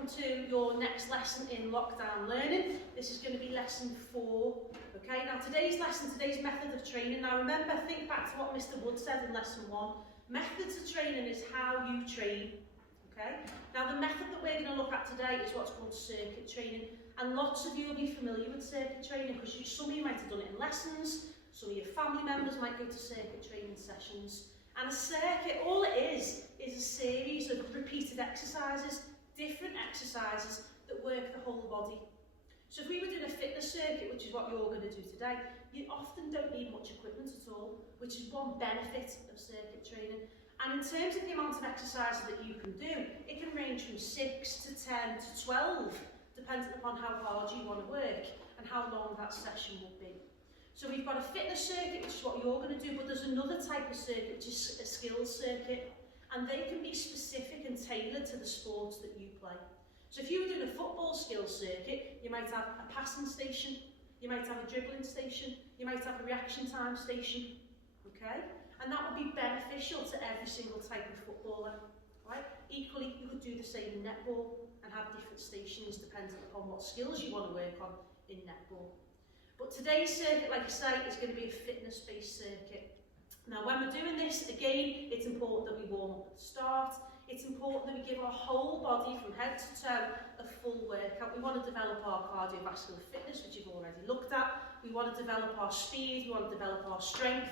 welcome to your next lesson in lockdown learning. This is going to be lesson 4. Okay, now today's method of training. Now remember, think back to what Mr. Wood said in lesson 1. Methods of training is how you train. Okay, now the method that we're going to look at today is what's called circuit training. And lots of you will be familiar with circuit training because some of you might have done it in lessons, some of your family members might go to circuit training sessions. And a circuit, all it is a series of repeated exercises, different exercises that work the whole body. So if we were doing a fitness circuit, which is what you're going to do today, you often don't need much equipment at all, which is one benefit of circuit training. And in terms of the amount of exercises that you can do, it can range from 6 to 10 to 12, depending upon how hard you want to work and how long that session will be. So we've got a fitness circuit, which is what you're going to do, but there's another type of circuit, which is a skills circuit, and they can be specific and tailored to the sports that you play. So if you were doing a football skills circuit, you might have a passing station, you might have a dribbling station, you might have a reaction time station, okay? And that would be beneficial to every single type of footballer, right? Equally, you could do the same in netball and have different stations depending upon what skills you want to work on in netball. But today's circuit, like I say, is going to be a fitness-based circuit. Now, when we're doing this, again, it's important that we warm up at the start. It's important that we give our whole body, from head to toe, a full workout. We want to develop our cardiovascular fitness, which you've already looked at. We want to develop our speed. We want to develop our strength.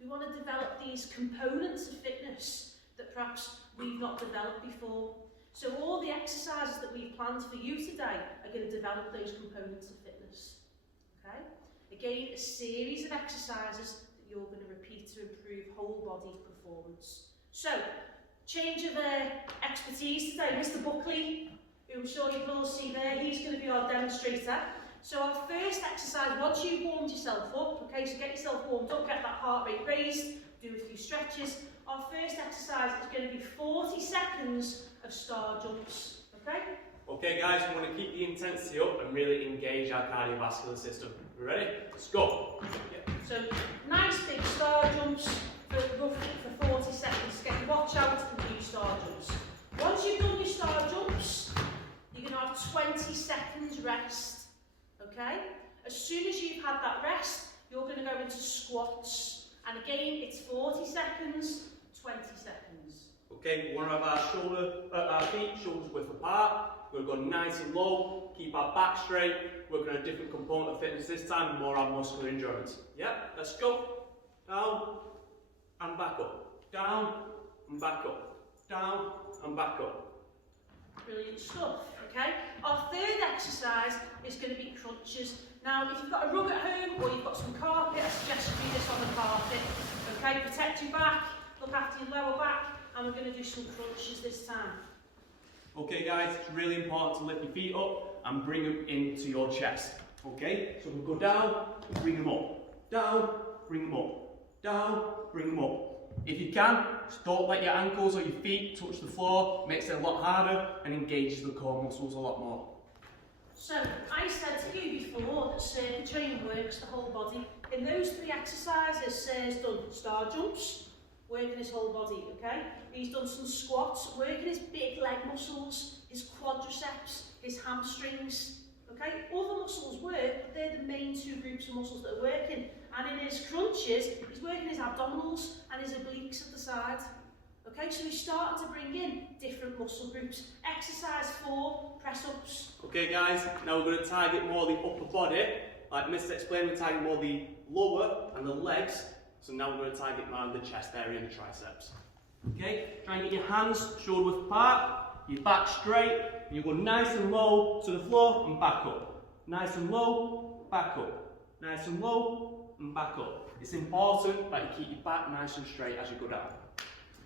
We want to develop these components of fitness that perhaps we've not developed before. So all the exercises that we've planned for you today are going to develop those components of fitness. Okay? Again, a series of exercises that you're going to repeat to improve whole body performance. So, change of expertise today. Mr. Buckley, who I'm sure you can all see there, he's going to be our demonstrator. So our first exercise, once you've warmed yourself up, okay, so get yourself warmed up, get that heart rate raised, do a few stretches. Our first exercise is going to be 40 seconds of star jumps, okay? Okay guys, we want to keep the intensity up and really engage our cardiovascular system. You ready? Let's go. Yeah. So nice big star jumps for roughly for 40 seconds. Watch out and do star jumps. Once you've done your star jumps, you're going to have 20 seconds rest. Okay? As soon as you've had that rest, you're going to go into squats. And again, it's 40 seconds, 20 seconds. Okay, we want to have our feet shoulders width apart. We're going to go nice and low, keep our back straight, working on a different component of fitness this time, more our muscular endurance. Yep, let's go. Down and back up. Down and back up. Down and back up. Brilliant stuff, okay? Our third exercise is going to be crunches. Now, if you've got a rug at home or you've got some carpet, I suggest you do this on the carpet. Okay, protect your back, look after your lower back, and we're going to do some crunches this time. Okay guys, it's really important to lift your feet up and bring them into your chest. Okay, so we'll go down, bring them up. Down, bring them up. Down, bring them up. If you can, just don't let your ankles or your feet touch the floor. Makes it a lot harder and engages the core muscles a lot more. So, I said to you before that circuit training works the whole body. In those 3 exercises, Sir's done star jumps, working his whole body, okay? He's done some squats, working his big leg muscles, his quadriceps, his hamstrings, okay? All the muscles work, but they're the main 2 groups of muscles that are working. And in his crunches, he's working his abdominals and his obliques at the side. Okay, so we started to bring in different muscle groups. Exercise 4, press-ups. Okay guys, now we're going to target more the upper body. Like Mr. explained, we're targeting more the lower and the legs. So now we're going to target more the chest area and the triceps. Okay, try and get your hands shoulder width apart, your back straight, and you go nice and low to the floor and back up. Nice and low, back up. Nice and low and back up. It's important that you keep your back nice and straight as you go down.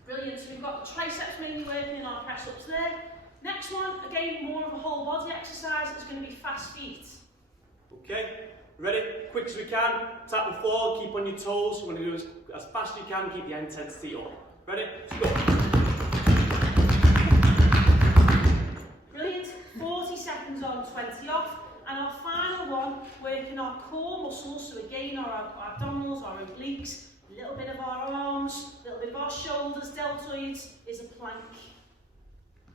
Brilliant, so we've got the triceps mainly working in our press-ups there. Next one, again, more of a whole body exercise, it's going to be fast feet. Okay, ready? Quick as we can, tap the floor, keep on your toes. We're going to do as fast as you can, keep the intensity up. Ready? Let's go. Brilliant, 40 seconds on, 20 off. And our final one, working our core muscles, so again our abdominals, our obliques, a little bit of our arms, a little bit of our shoulders, deltoids, is a plank.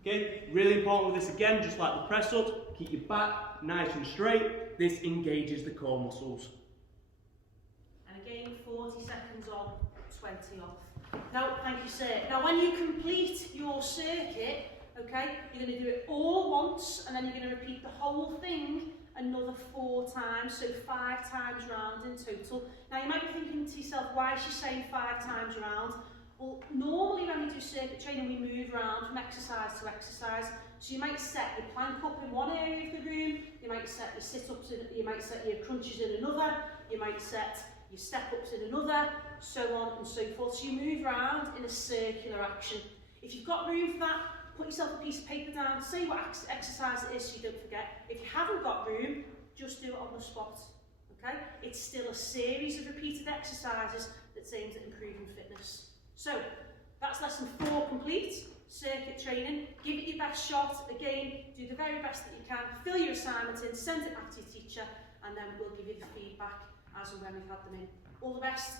Okay, really important with this again, just like the press up, keep your back nice and straight. This engages the core muscles. And again, 40 seconds on, 20 off. Now, thank you, sir. Now, when you complete your circuit, okay, you're going to do it all once, and then you're going to repeat the whole thing another 4 times, so 5 times round in total. Now, you might be thinking to yourself, why is she saying 5 times round? Well, normally when we do circuit training, we move around from exercise to exercise. So you might set your plank up in one area of the room, you might set your sit-ups in, you might set your crunches in another, you might set your step-ups in another, so on and so forth. So you move around in a circular action. If you've got room for that, put yourself a piece of paper down, say what exercise it is so you don't forget. If you haven't got room, just do it on the spot. Okay? It's still a series of repeated exercises that's aimed at improving fitness. So, that's lesson 4 complete, circuit training. Give it your best shot. Again, do the very best that you can. Fill your assignments in, send it back to your teacher, and then we'll give you the feedback as and when we've had them in. All the best.